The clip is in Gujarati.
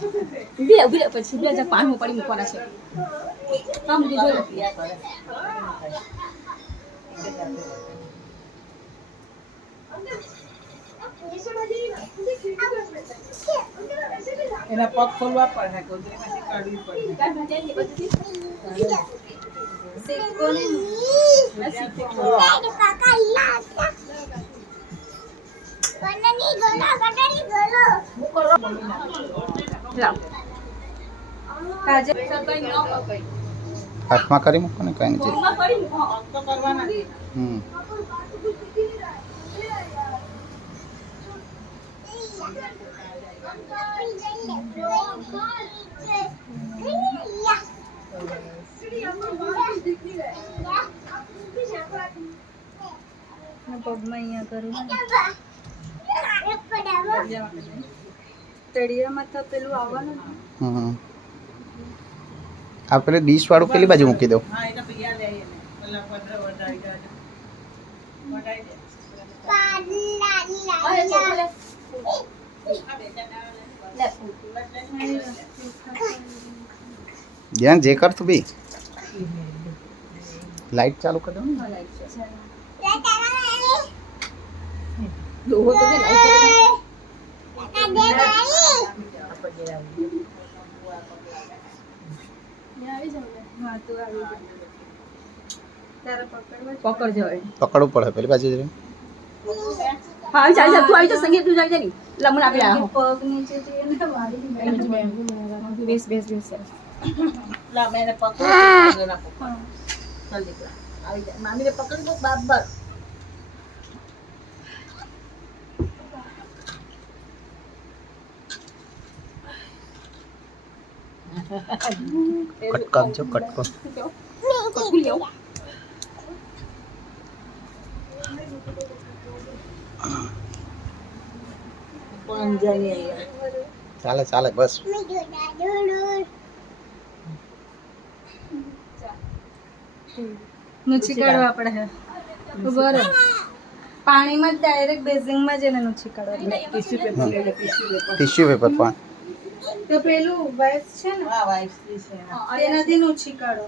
બે ઉભી રહે પછી 2005 માં પડી મૂકવાના છે કામ દીધો એના પગ ખોલવા પડે ગોદરીમાંથી કાઢવી પડે હાથમાં કરી મૂકો ને કઈ નથી તો કરવાના પગમાં અહીંયા કરું તળિયામાં તો પેલું આવવાનું આ પેલે ડીશ વાળું પેલી બાજુ મૂકી દો હા એને પૈયા લે એને પેલા પંદર વડાઈ જાય વડાઈ દે ધ્યાન જે કર તું બી લાઈટ ચાલુ કરી દો ને દોહો તો લાઈટ પકડજો પકડવું પડે પેલી બાજુ જઈને હા ચાલ ચાલ તું આવી જા સંગીત તું આવી જા ની લમણ આપી આ પગ નીચે જઈને મારી બેસ બેસ બેસ લા મેને પકડ ના પકડ ચાલ દીકરા આવી જા મામીને પકડી દો બાબર કટકા જો કટકો પણ જઈએ ચાલે ચાલે બસ નુચી કાઢવા પડે બરોબર પાણીમાં ડાયરેક્ટ બેઝિંગમાં જ એને નુચી કાઢવા ટીશ્યુ પેપર લઈ લે ટીશ્યુ ટિશ્યુ પેપર પણ તો પેલું વાઇસ છે ને હા વાઈસ છે તેનાથી નુચી કાઢો